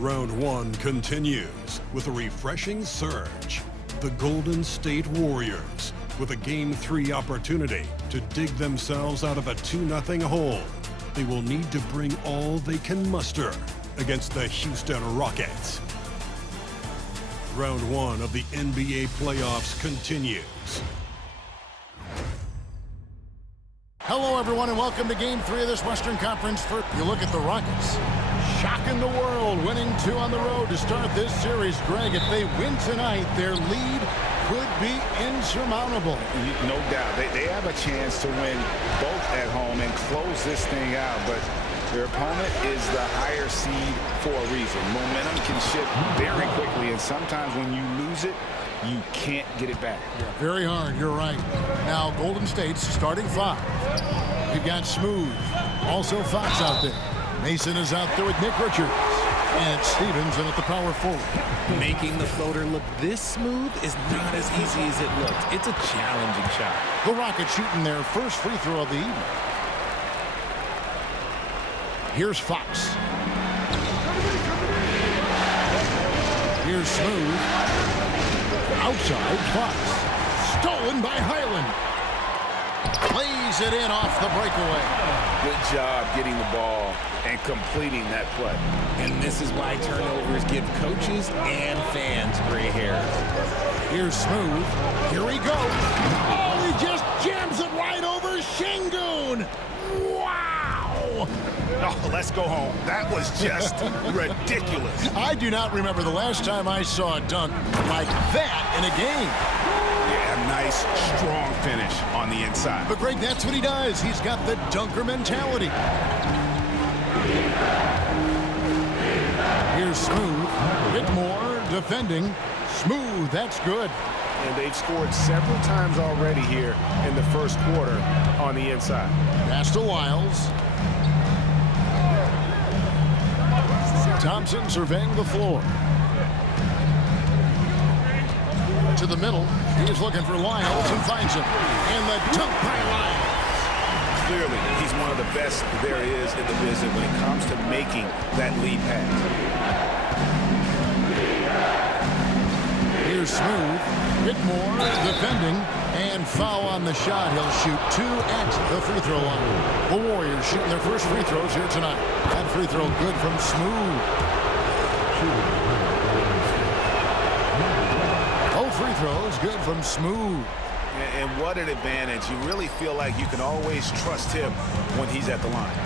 Round one continues with a refreshing surge. The Golden State Warriors with a Game 3 opportunity to dig themselves out of a 2-0 hole. They will need to bring all they can muster against the Houston Rockets. Round one of the NBA playoffs continues. Hello, everyone, and welcome to Game 3 of this Western Conference. You look at the Rockets. Shocking the world, winning 2 on the road to start this series. Greg, if they win tonight, their lead could be insurmountable. No doubt. They have a chance to win both at home and close this thing out, but their opponent is the higher seed for a reason. Momentum can shift very quickly, and sometimes when you lose it, you can't get it back. Yeah, very hard, you're right. Now, Golden State's starting 5. We've got Smooth, also Fox out there. Mason is out there with Nick Richards. And it's Stevens in at the power forward. Making the floater look this smooth is not as easy as it looks. It's a challenging shot. The Rockets shooting their first free throw of the evening. Here's Fox. Here's Smooth. Outside, Fox. Stolen by Highland. Plays it in off the breakaway. Good job getting the ball and completing that play. And this is why turnovers give coaches and fans gray hairs. Here's Smooth. Here he goes. Oh, he just jams it right over Şengün. Wow! Oh, let's go home. That was just ridiculous. I do not remember the last time I saw a dunk like that in a game. Yeah, nice, strong finish on the inside. But, Greg, that's what he does. He's got the dunker mentality. Here's Smooth. Whitmore defending. Smooth, that's good. And they've scored several times already here in the first quarter on the inside. Pass to Lyles. Thompson surveying the floor. To the middle. He's looking for Lyles and finds him. And the dunk by Lyles. Clearly, he's one of the best there is in the business when it comes to making that lead pass. Here's Smooth. Whitmore defending. And foul on the shot. He'll shoot 2 at the free throw line. The Warriors shooting their first free throws here tonight. That free throw good from Smooth. Both free throws good from Smooth. And what an advantage. You really feel like you can always trust him when he's at the line.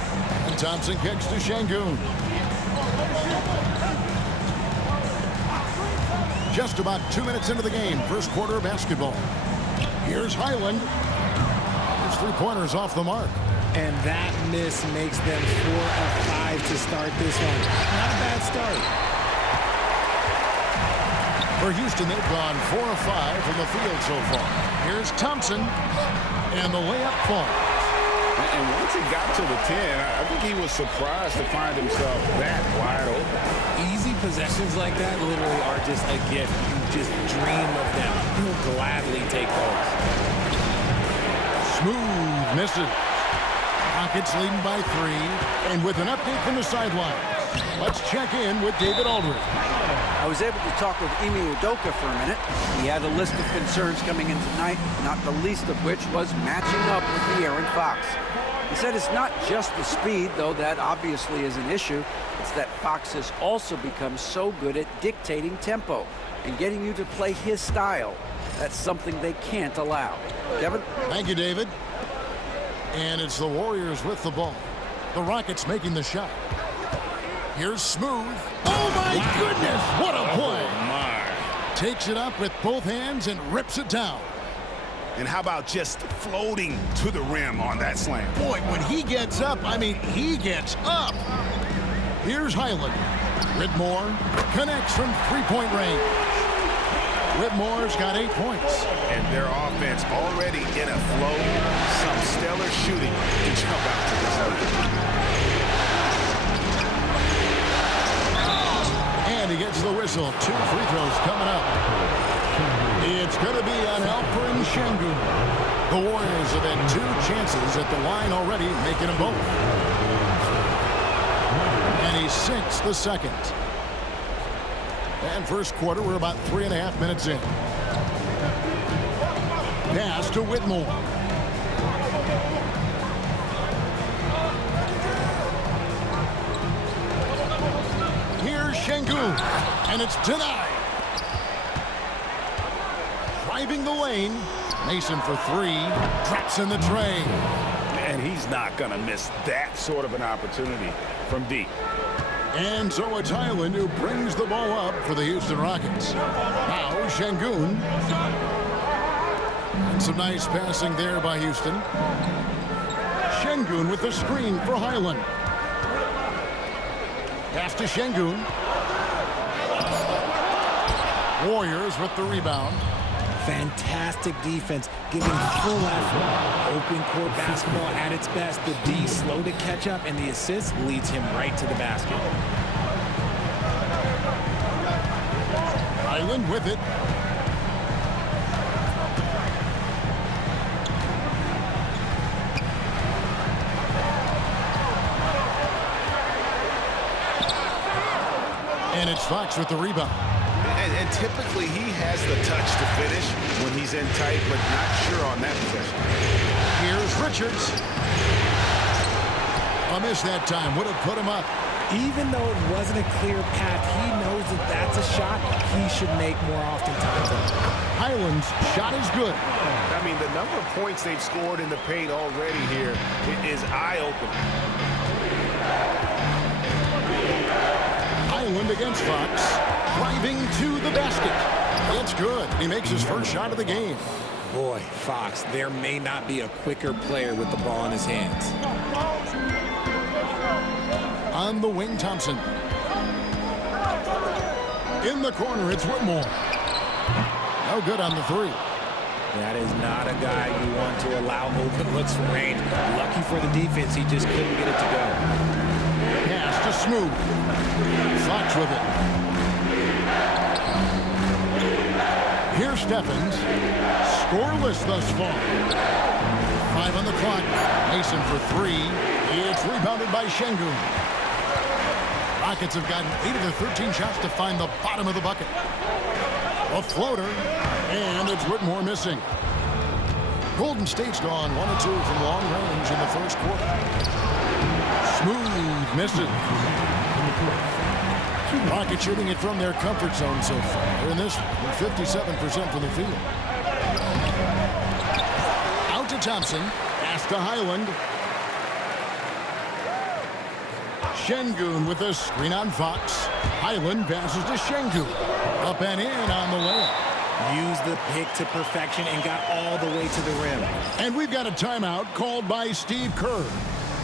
And Thompson kicks to Şengün. Just about 2 minutes into the game. First quarter basketball. Here's Highland. His 3-pointers off the mark. And that miss makes them 4 of 5 to start this one. Not a bad start. For Houston, they've gone 4 of 5 from the field so far. Here's Thompson. And the layup falls. And once he got to the 10, I think he was surprised to find himself that wide open. Easy possessions like that literally are just a gift. You just dream of them. You'll gladly take those. Smooth misses. Rockets leading by 3. And with an update from the sideline, let's check in with David Aldridge. I was able to talk with Ime Udoka for a minute. He had a list of concerns coming in tonight, not the least of which was matching up with De'Aaron Fox. He said it's not just the speed, though that obviously is an issue. It's that Fox has also become so good at dictating tempo and getting you to play his style. That's something they can't allow. Kevin? Thank you, David. And it's the Warriors with the ball. The Rockets making the shot. Here's Smooth. Oh, my goodness! What a play! Oh, my. Takes it up with both hands and rips it down. And how about just floating to the rim on that slam? Boy, when he gets up, I mean, he gets up. Here's Highland. Whitmore connects from 3-point range. Whitmore's got 8 points. And their offense already in a flow. Some stellar shooting to jump out to this lead. And he gets the whistle. 2 free throws coming up. It's going to be on Alperen Şengün. The Warriors have had 2 chances at the line already, making them both. And he sinks the second. And first quarter, we're about 3.5 minutes in. Pass to Whitmore. Here's Şengün, and it's denied. Driving the lane. Mason for three. Drops in the tray. And he's not going to miss that sort of an opportunity from deep. And so it's Highland who brings the ball up for the Houston Rockets. Now Şengün. And some nice passing there by Houston. Şengün with the screen for Highland. Pass to Şengün. Warriors with the rebound. Fantastic defense, giving full effort. Open court basketball at its best. The D slow to catch up, and the assist leads him right to the basket. Highland with it. And it's Fox with the rebound. And typically he has the touch to finish when he's in tight, but not sure on that possession. Here's Richards. A miss that time. Would have put him up. Even though it wasn't a clear path, he knows that that's a shot he should make more oftentimes. Highland's shot is good. I mean, the number of points they've scored in the paint already here is eye-opening. Highland against Fox. Driving to the basket. It's good. He makes his first shot of the game. Boy, Fox, there may not be a quicker player with the ball in his hands. On the wing, Thompson. In the corner, it's Whitmore. No good on the three. That is not a guy you want to allow open looks from range. Lucky for the defense, he just couldn't get it to go. Pass to Smooth. Fox with it. Here's Stephens. Scoreless thus far. 5 on the clock. Mason for three. It's rebounded by Şengün. Rockets have gotten 8 of their 13 shots to find the bottom of the bucket. A floater. And it's Whitmore missing. Golden State's gone 1 of 2 from long range in the first quarter. Smooth misses. Rockets shooting it from their comfort zone so far. In this, 57% from the field. Out to Thompson. Pass to Highland. Şengün with a screen on Fox. Highland passes to Şengün. Up and in on the layup. Used the pick to perfection and got all the way to the rim. And we've got a timeout called by Steve Kerr.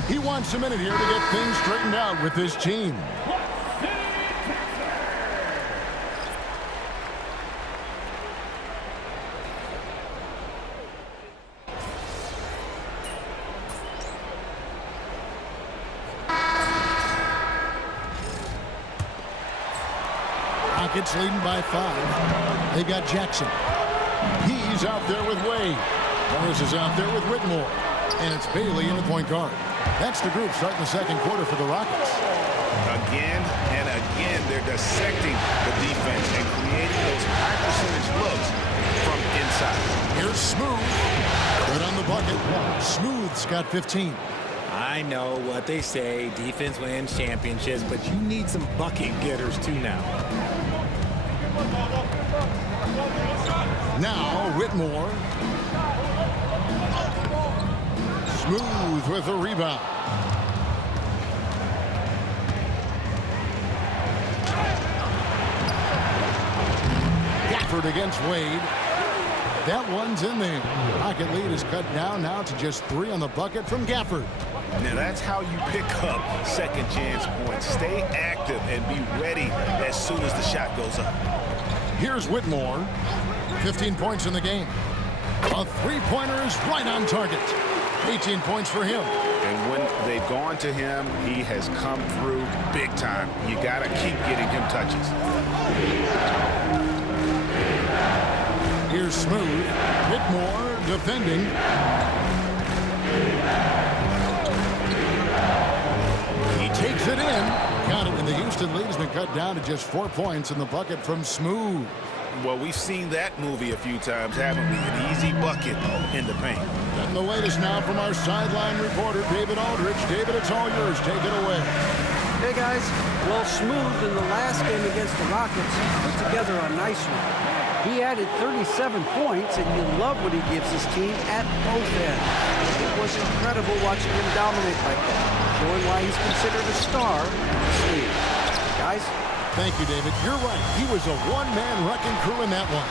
He wants a minute here to get things straightened out with this team. Rockets leading by 5. They've got Jackson. He's out there with Wade. Morris is out there with Whitmore. And it's Bailey in the point guard. That's the group starting the second quarter for the Rockets. Again and again, they're dissecting the defense and creating those high percentage looks from inside. Here's Smooth. Good on the bucket. Smooth's got 15. I know what they say, defense wins championships, but you need some bucket getters too now. Now Whitmore. Smooth with the rebound. Gafford against Wade. That one's in there. Rocket lead is cut down now to just 3 on the bucket from Gafford. Now that's how you pick up second chance points. Stay active and be ready as soon as the shot goes up. Here's Whitmore. 15 points in the game. A three-pointer is right on target. 18 points for him. And when they've gone to him, he has come through big time. You got to keep getting him touches. Here's Smooth. Whitmore defending. He takes it in. Got it in the Houston Boston lead has been cut down to just 4 points in the bucket from Smooth. Well, we've seen that movie a few times, haven't we? An easy bucket in the paint. And the latest now from our sideline reporter, David Aldridge. David, it's all yours. Take it away. Hey, guys. Well, Smooth in the last game against the Rockets put together a nice one. He added 37 points, and you love what he gives his team at both ends. It was incredible watching him dominate like that, showing why he's considered a star in this league. Guys? Thank you, David. You're right. He was a one-man wrecking crew in that one.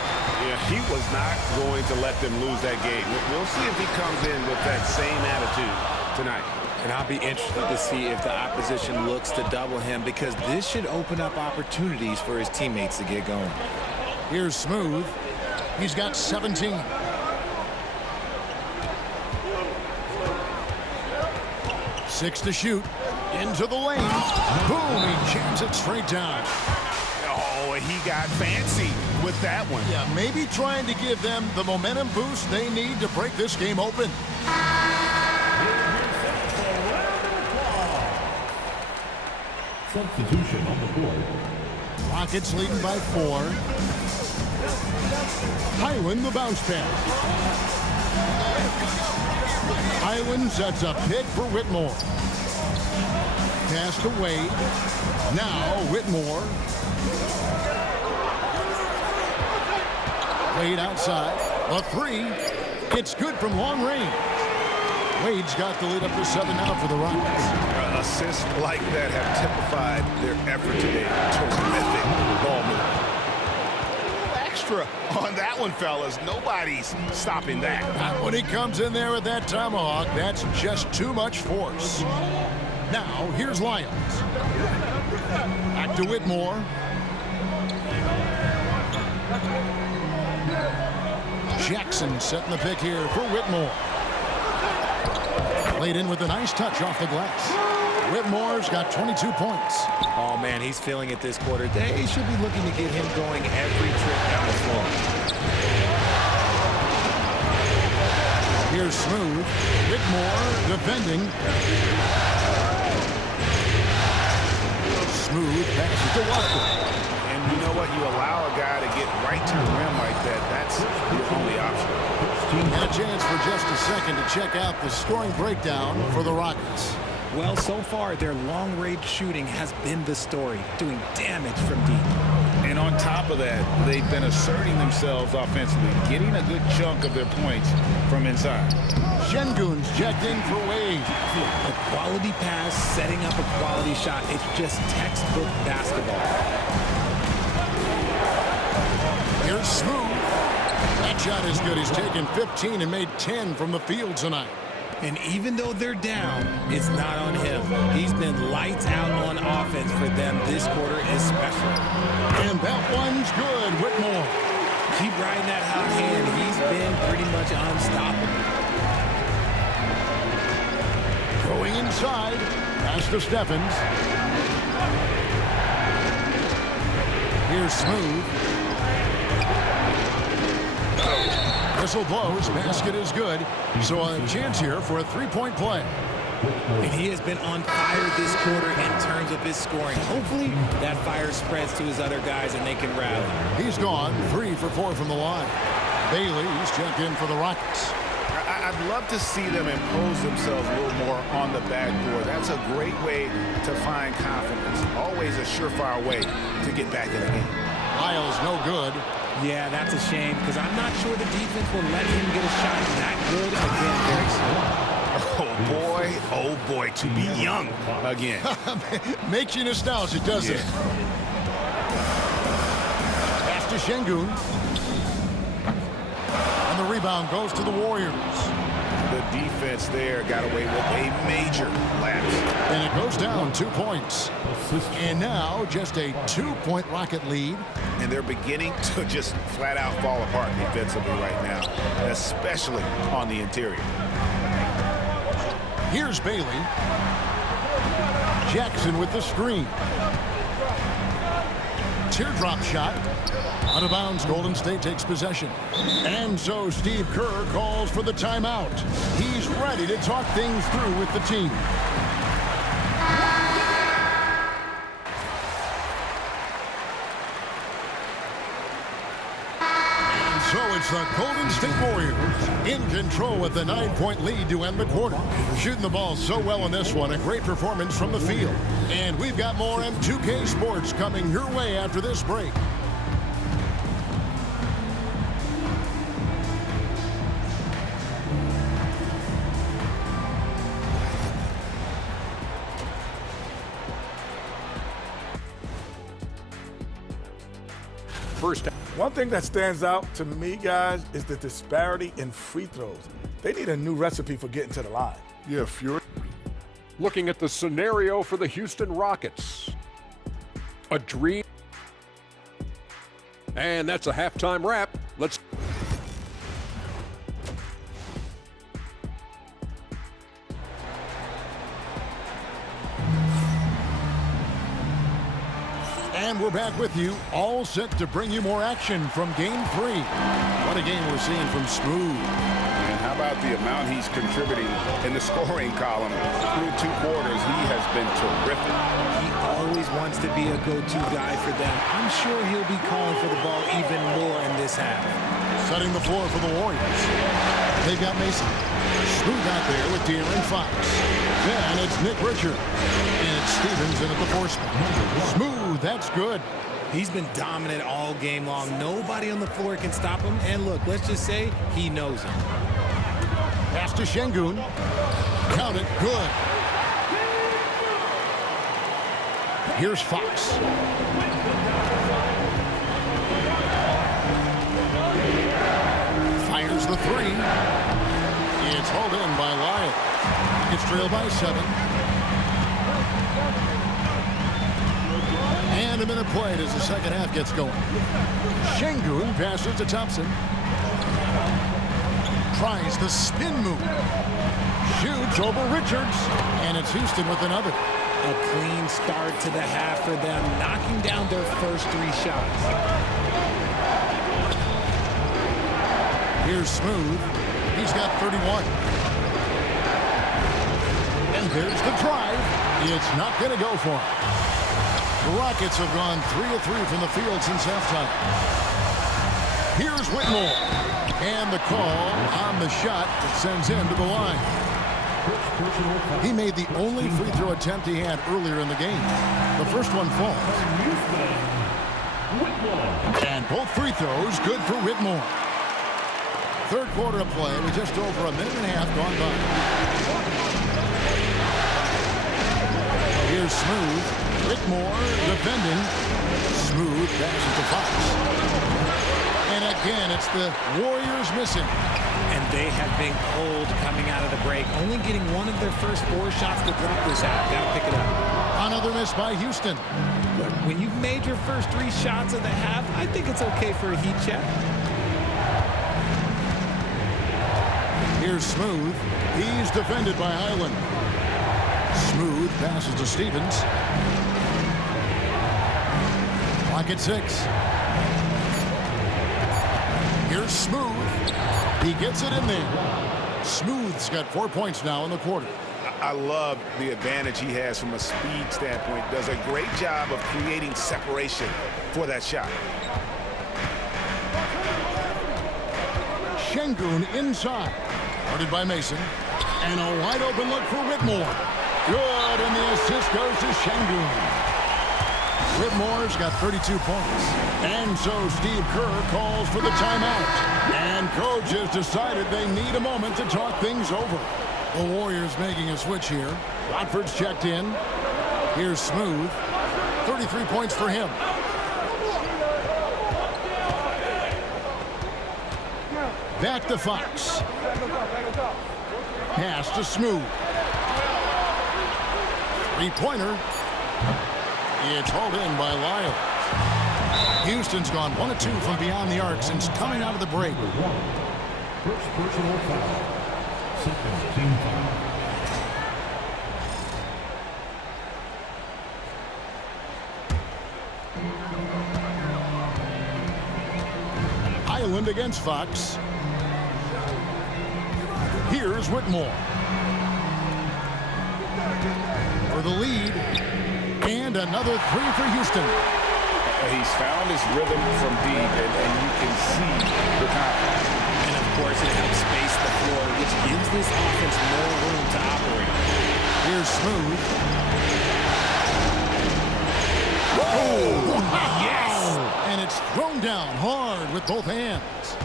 Yeah, he was not going to let them lose that game. We'll see if he comes in with that same attitude tonight. And I'll be interested to see if the opposition looks to double him, because this should open up opportunities for his teammates to get going. Here's Smooth. He's got 17. Six to shoot. Into the lane. Boom, he jams it straight down. Oh, he got fancy with that one. Yeah, maybe trying to give them the momentum boost they need to break this game open. Substitution on the board. Rockets leading by 4. Hyland the bounce pass. Hyland sets a pick for Whitmore. Pass to Wade. Now Whitmore. Wade outside. A 3. It's good from long range. Wade's got the lead up to 7 now for the Rockets. Assists like that have typified their effort today. Terrific ball movement. Extra on that one, fellas. Nobody's stopping that. Not when he comes in there with that tomahawk. That's just too much force. Now, here's Lyons. Back to Whitmore. Jackson setting the pick here for Whitmore. Laid in with a nice touch off the glass. Whitmore's got 22 points. Oh, man, he's feeling it this quarter. They should be looking to get him going every trip down the floor. Here's Smooth. Whitmore defending. Smooth passes to Walker. And you know what? You allow a guy to get right to the rim like that. That's your only option. And a chance for just a second to check out the scoring breakdown for the Rockets. Well, so far, their long-range shooting has been the story, doing damage from deep. And on top of that, they've been asserting themselves offensively, getting a good chunk of their points from inside. Şengün's checked in for Wade. A quality pass, setting up a quality shot. It's just textbook basketball. Here's Smooth. That shot is good. He's taken 15 and made 10 from the field tonight. And even though they're down, it's not on him. He's been lights out on offense for them this quarter especially. And that one's good. Whitmore. Keep riding that hot hand. He's been pretty much unstoppable. Going inside. Pass to Stephens. Here's Smooth. Whistle blows. Basket is good. So a chance here for a three-point play. And he has been on fire this quarter in terms of his scoring. Hopefully that fire spreads to his other guys and they can rally. He's gone 3 for 4 from the line. Bailey's checked in for the Rockets. I'd love to see them impose themselves a little more on the backboard. That's a great way to find confidence. Always a surefire way to get back in the game. Lyles no good. Yeah, that's a shame because I'm not sure the defense will let him get a shot that good again very soon. Oh boy, to be young again. Makes you nostalgic, doesn't it? Pass to Şengün. And the rebound goes to the Warriors. The defense there got away with a major lapse. And it goes down 2 points. And now just a 2-point Rocket lead. And they're beginning to just flat out fall apart defensively right now, especially on the interior. Here's Bailey. Jackson with the screen. Teardrop shot. Out of bounds, Golden State takes possession. And so Steve Kerr calls for the timeout. He's ready to talk things through with the team. It's the Golden State Warriors in control with the 9-point lead to end the quarter. Shooting the ball so well in this one. A great performance from the field. And we've got more M2K Sports coming your way after this break. First. One thing that stands out to me, guys, is the disparity in free throws. They need a new recipe for getting to the line. Yeah, Fury. Looking at the scenario for the Houston Rockets. A dream. And that's a halftime wrap. Let's. And we're back with you, all set to bring you more action from Game 3. What a game we're seeing from Smooth. And how about the amount he's contributing in the scoring column through 2 quarters? He has been terrific. He always wants to be a go-to guy for them. I'm sure he'll be calling for the ball even more in this half. Setting the floor for the Warriors. They've got Mason. Smooth out there with De'Aaron Fox. Then it's Nick Richard. And it's Stevens in at the 4 spot. Smooth, that's good. He's been dominant all game long. Nobody on the floor can stop him. And look, let's just say he knows it. Pass to Şengün. Count it, good. Here's Fox. Fires the 3. It's hauled in by Lyle. It's trailed by 7. And a minute played as the second half gets going. Şengün passes to Thompson. Tries the spin move. Shoots over Richards. And it's Houston with another. A clean start to the half for them, knocking down their first 3 shots. Here's Smooth. He's got 31. And there's the drive. It's not going to go for him. The Rockets have gone 3 of 3 from the field since halftime. Here's Whitmore. And the call on the shot that sends him to the line. He made the only free throw attempt he had earlier in the game. The first one falls. And both free throws good for Whitmore. Third quarter of play with just over a minute and a half gone by. Here's Smooth. Whitmore defending. Smooth passes to Fox. And again, it's the Warriors missing. And they have been cold coming out of the break. Only getting one of their first 4 shots to drop this half. Got to pick it up. Another miss by Houston. Look, when you've made your first 3 shots of the half, I think it's okay for a heat check. Here's Smooth. He's defended by Highland. Smooth passes to Stevens. Clock at 6. Here's Smooth. He gets it in there. Smooth's got 4 points now in the quarter. I love the advantage he has from a speed standpoint. Does a great job of creating separation for that shot. Şengün inside. Guarded by Mason. And a wide open look for Whitmore. Good, and the assist goes to Şengün. Whitmore's got 32 points. And so Steve Kerr calls for the timeout. And coach has decided they need a moment to talk things over. The Warriors making a switch here. Watford's checked in. Here's Smooth. 33 points for him. Back to Fox. Pass to Smooth. 3-pointer. It's hauled in by Lyle. Houston's gone 1 of 2 from beyond the arc since coming out of the break. First personal foul. Second team foul. Highland against Fox. Here's Whitmore. For the lead. And another 3 for Houston. He he's found his rhythm from deep, and you can see the confidence. And, of course, it helps space the floor, which gives this offense more room to operate. Here's Smooth. Oh, Yes! And it's thrown down hard with both hands.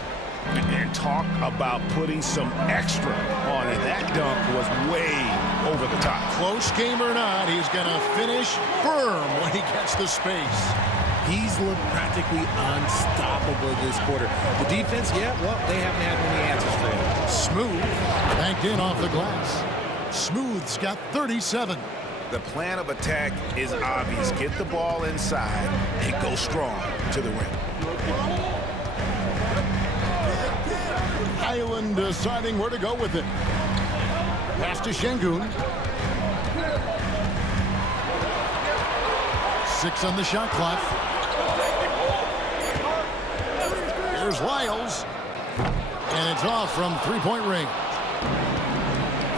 And talk about putting some extra on it. That dunk was way over the top. Close game or not, he's going to finish firm when he gets the space. He's looked practically unstoppable this quarter. The defense, yeah, well, they haven't had many answers for him. Smooth banked in off the glass. Smooth's got 37. The plan of attack is obvious. Get the ball inside and go strong to the rim. Highland deciding where to go with it. Pass to Şengün. 6 on the shot clock. Here's Lyles. And it's off from three-point range.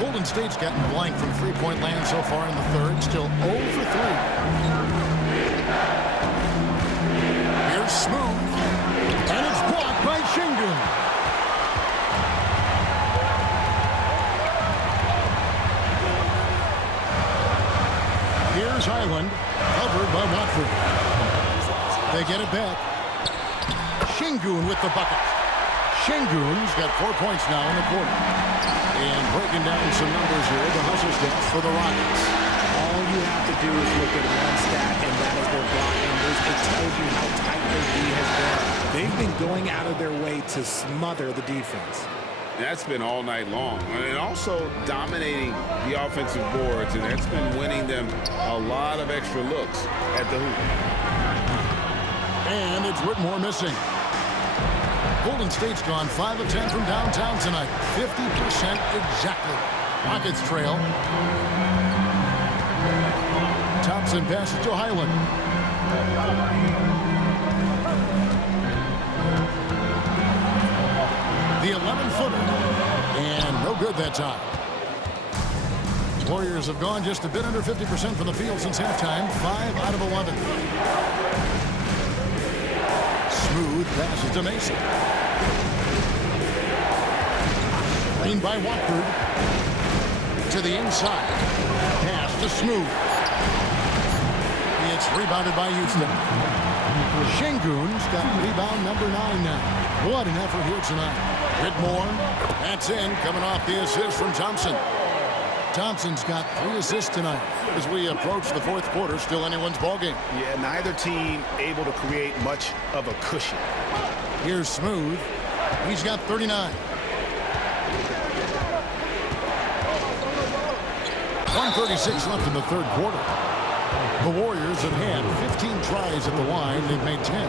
Golden State's gotten blank from three-point land so far in the third. Still 0 for 3. Here's Smooth. And it's blocked by Şengün. Here's Highland, covered by Watford. They get it back. Şengün with the bucket. Şengün's got 4 points now in the quarter. And breaking down some numbers here, the hustle stats for the Rockets. All you have to do is look at one stat, and that is their block numbers. It tells you how tight their D has been. They've been going out of their way to smother the defense. That's been all night long. And also dominating the offensive boards, and that's been winning them a lot of extra looks at the hoop. And it's Whitmore missing. Golden State's gone 5 of 10 from downtown tonight. 50% exactly. Rockets trail. Thompson passes to Highland. The 11-footer. And no good that time. Warriors have gone just a bit under 50% from the field since halftime. 5 out of 11. Smooth passes to Mason. Screen by Watford. To the inside. Pass to Smooth. It's rebounded by Houston. Şengün's got rebound number 9 now. What an effort here tonight. Whitmore. That's in. Coming off the assist from Thompson. Thompson's got 3 assists tonight as we approach the fourth quarter. Still anyone's ballgame. Yeah, neither team able to create much of a cushion. Here's Smooth. He's got 39. 1:36 left in the third quarter. The Warriors have had 15 tries at the line. They've made 10.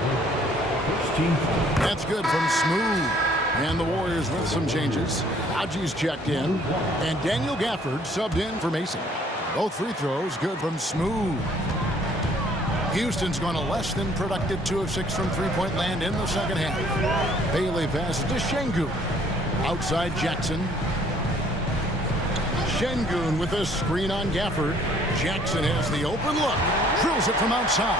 That's good from Smooth. And the Warriors with some changes. Haji's checked in. And Daniel Gafford subbed in for Mason. Both free throws good from Smooth. Houston's gone a less than productive 2 of 6 from three-point land in the second half. Bailey passes to Şengün. Outside Jackson. Şengün with a screen on Gafford. Jackson has the open look. Drills it from outside.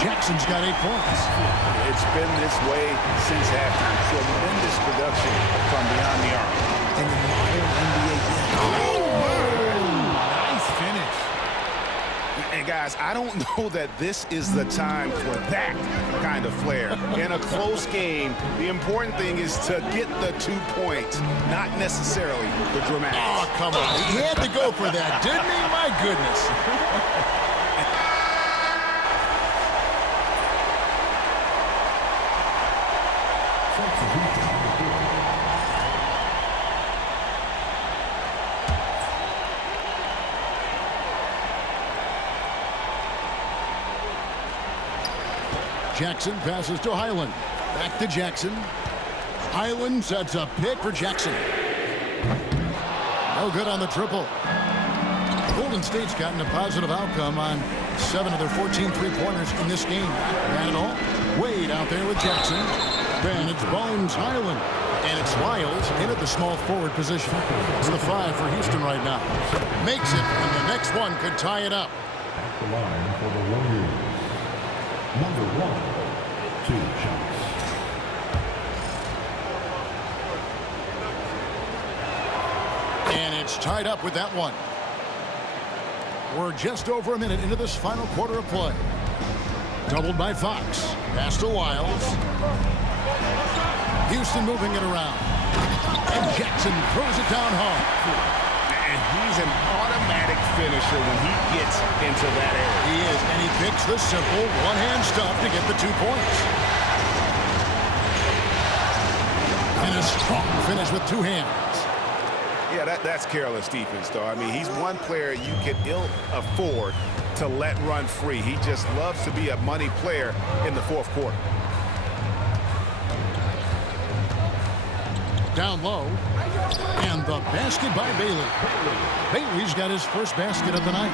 Jackson's got 8 points. It's been this way since halftime. Tremendous production from beyond the arc. In the modern NBA. Nice finish. And guys, I don't know that this is the time for that kind of flair. In a close game, the important thing is to get the 2 points, not necessarily the dramatics. Oh, come on. He had to go for that, didn't he? My goodness. Jackson passes to Highland. Back to Jackson. Highland sets a pick for Jackson. No good on the triple. Golden State's gotten a positive outcome on 7 of their 14 three-pointers in this game. Not at all. Wade out there with Jackson. Then it's Bones Highland. And it's Lyles in at the small forward position. It's the 5 for Houston right now. Makes it, and the next one could tie it up. The line for the Warriors. Number 1, 2 shots. And it's tied up with that one. We're just over a minute into this final quarter of play. Doubled by Fox. Pass to Wiles. Houston moving it around. And Jackson throws it down hard. And he's an automatic finisher when he gets into that area. He is, and he picks the simple one-hand stuff to get the 2 points. And a strong finish with 2 hands. Yeah, that's careless defense, though. I mean, he's one player you can ill afford to let run free. He just loves to be a money player in the fourth quarter. Down low. And the basket by Bailey. Bailey's got his first basket of the night.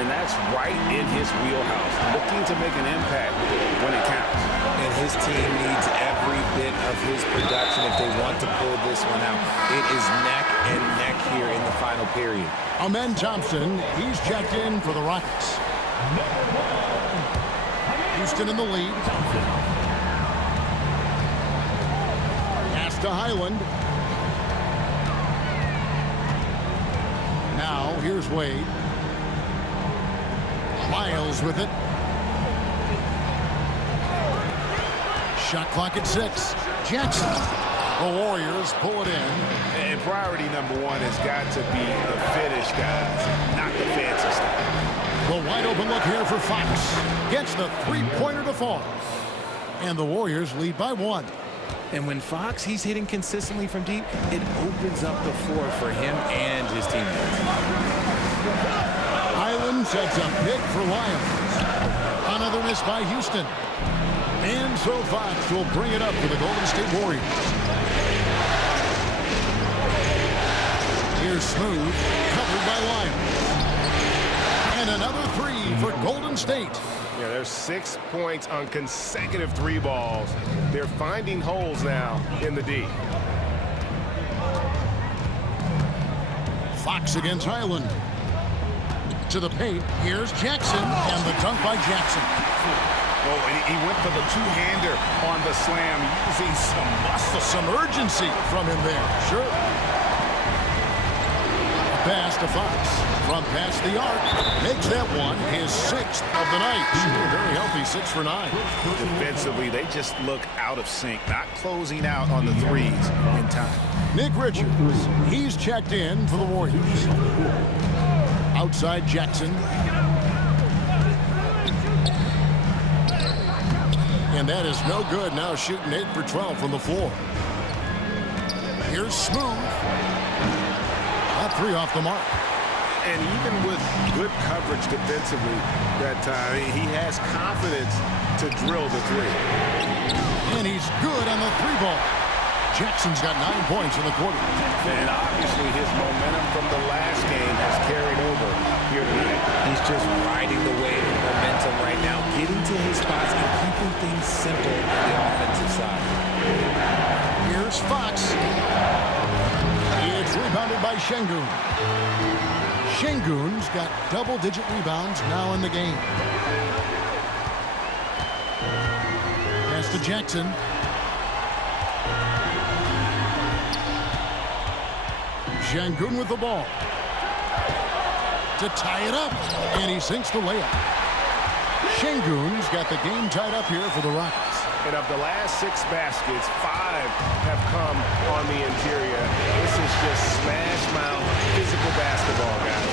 And that's right in his wheelhouse. Looking to make an impact when it counts. And his team needs every bit of his production if they want to pull this one out. It is neck and neck here in the final period. Amen Thompson, he's checked in for the Rockets. Houston in the lead. Pass to Highland. Now, here's Wade. Miles with it. Shot clock at 6. Jackson. The Warriors pull it in. And priority number 1 has got to be the finish, guys, not the fancy stuff. The wide open look here for Fox. Gets the 3-pointer to fall. And the Warriors lead by 1. And when Fox, he's hitting consistently from deep, it opens up the floor for him and his teammates. Highland sets a pick for Wiles. Another miss by Houston. And so Fox will bring it up for the Golden State Warriors. Here's Smooth, covered by Wiles. And another 3 for Golden State. Yeah, there's 6 points on consecutive 3 balls. They're finding holes now in the D. Fox against Highland. To the paint. Here's Jackson. And the dunk by Jackson. Oh, and he went for the 2-hander on the slam, using some muscle. Some urgency from him there. Sure. Pass to Fox. From past the arc. Makes that one his 6th of the night. Very healthy 6 for 9. Defensively, they just look out of sync, not closing out on the 3s in time. Nick Richards. He's checked in for the Warriors. Outside Jackson. And that is no good. Now shooting 8 for 12 from the floor. Here's Smooth. That 3 off the mark. And even with good coverage defensively that time, he has confidence to drill the 3. And he's good on the 3 ball. Jackson's got 9 points in the quarter. And obviously his momentum from the last game has carried over here tonight. He's just riding the wave of momentum right now, getting to his spots and keeping things simple on the offensive side. Here's Fox. It's rebounded by Şengün. Şengün's got double-digit rebounds now in the game. Pass to Jackson. Şengün with the ball. To tie it up. And he sinks the layup. Şengün's got the game tied up here for the Rockets. And of the last 6 baskets, 5 have come on the interior. This is just smash mouth physical basketball, guys.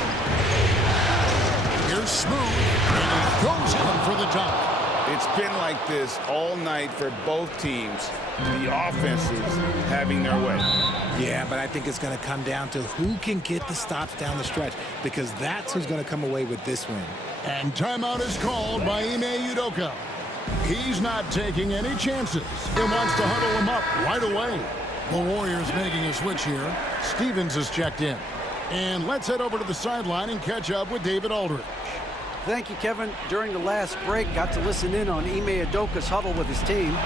Here's Smooth. And he goes in for the dunk. It's been like this all night for both teams. The offenses having their way. Yeah, but I think it's going to come down to who can get the stops down the stretch, because that's who's going to come away with this win. And timeout is called by Ime Udoka. He's not taking any chances. He wants to huddle him up right away. The Warriors making a switch here. Stevens is checked in. And let's head over to the sideline and catch up with David Aldridge. Thank you, Kevin. During the last break, got to listen in on Ime Udoka's huddle with his team.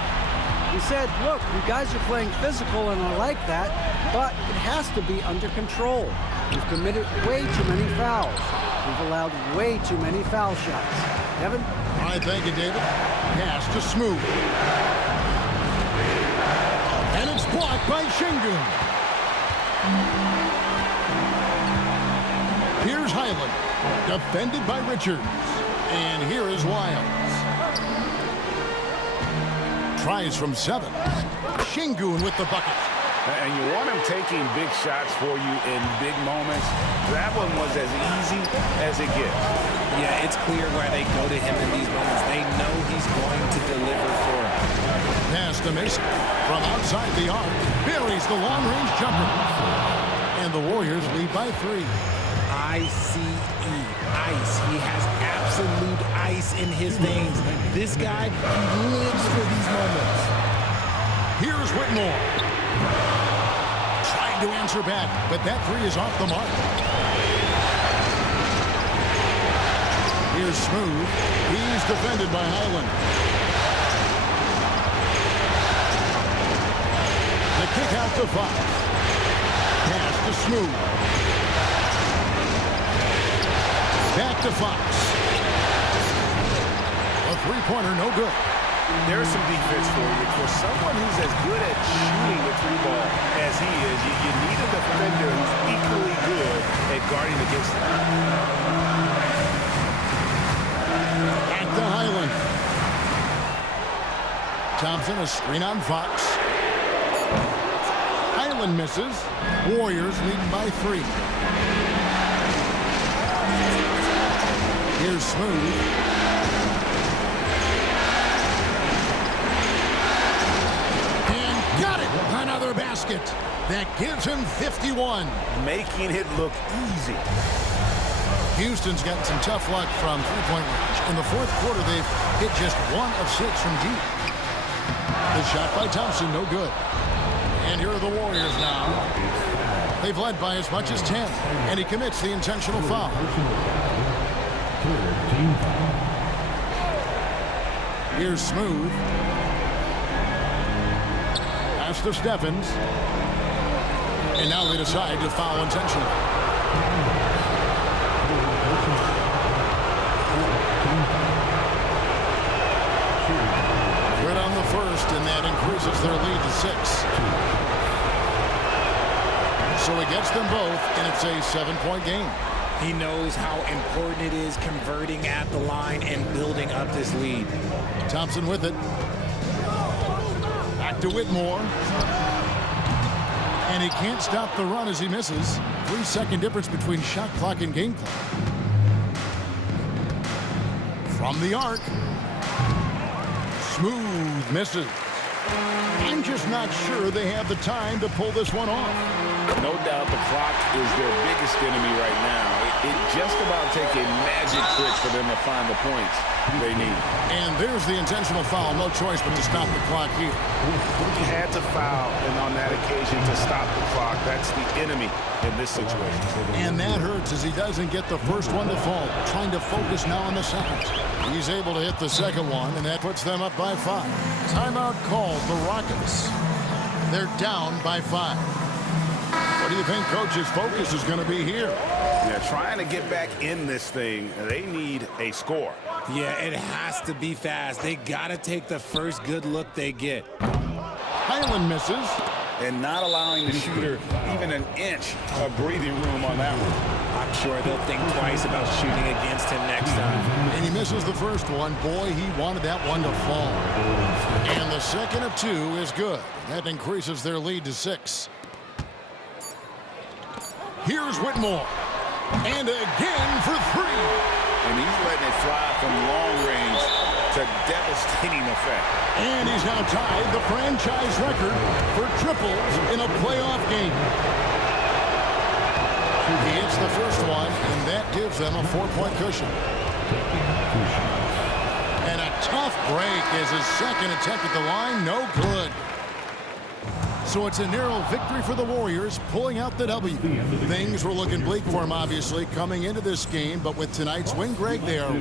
He said, look, you guys are playing physical, and I like that, but it has to be under control. We've committed way too many fouls. We've allowed way too many foul shots. Kevin? All right, thank you, David. Pass to Smooth. And it's blocked by Şengün. Here's Highland, defended by Richards. And here is Wiles. Tries from 7. Şengün with the bucket. And you want him taking big shots for you in big moments. That one was as easy as it gets. Yeah, it's clear why they go to him in these moments. They know he's going to deliver for them. Pass to Mason. From outside the arc, buries the long-range jumper. And the Warriors lead by 3. ICE, ice. He has absolute ice in his veins. This guy, he lives for these moments. Here's Whitmore. Trying to answer back, but that 3 is off the mark. Here's Smooth. He's defended by Highland. The kick out to Fox. Pass to Smooth. Back to Fox. A three-pointer, no good. There's some defense for you. For someone who's as good at shooting the 3-ball as he is, you need a defender who's equally good at guarding against him. Back to Highland. Thompson, a screen on Fox. Highland misses. Warriors leading by 3. Here's Smooth. Another basket. That gives him 51. Making it look easy. Houston's gotten some tough luck from three-point range. In the fourth quarter, they've hit just 1 of 6 from deep. The shot by Thompson, no good. And here are the Warriors now. They've led by as much as 10, and he commits the intentional foul. Here's Smooth. Pass to Stephens. And now they decide to foul intentionally. Good on the first, and that increases their lead to 6. So he gets them both, and it's a 7-point game. He knows how important it is converting at the line and building up this lead. Thompson with it. Back to Whitmore. And he can't stop the run as he misses. 3-second difference between shot clock and game clock. From the arc. Smooth misses. I'm just not sure they have the time to pull this one off. No doubt the clock is their biggest enemy right now. It just about takes a magic trick for them to find the points they need. And there's the intentional foul. No choice but to stop the clock here. He had to foul, and on that occasion to stop the clock. That's the enemy in this situation. And that hurts as he doesn't get the first one to fall. Trying to focus now on the second. He's able to hit the second one, and that puts them up by 5. Timeout called the Rockets. They're down by 5. What do you think Coach's focus is going to be here? Yeah, trying to get back in this thing, they need a score. Yeah, it has to be fast. They got to take the first good look they get. Highland misses. And not allowing the shooter even an inch of breathing room on that one. I'm sure they'll think twice about shooting against him next time. And he misses the first one. Boy, he wanted that one to fall. And the second of 2 is good. That increases their lead to 6. Here's Whitmore. And again for 3. And he's letting it fly from long range to devastating effect. And he's now tied the franchise record for triples in a playoff game. He hits the first one, and that gives them a 4-point cushion. And a tough break as his second attempt at the line, no good. So it's a narrow victory for the Warriors, pulling out the W. Things were looking bleak for him, obviously, coming into this game, but with tonight's win, Greg, they are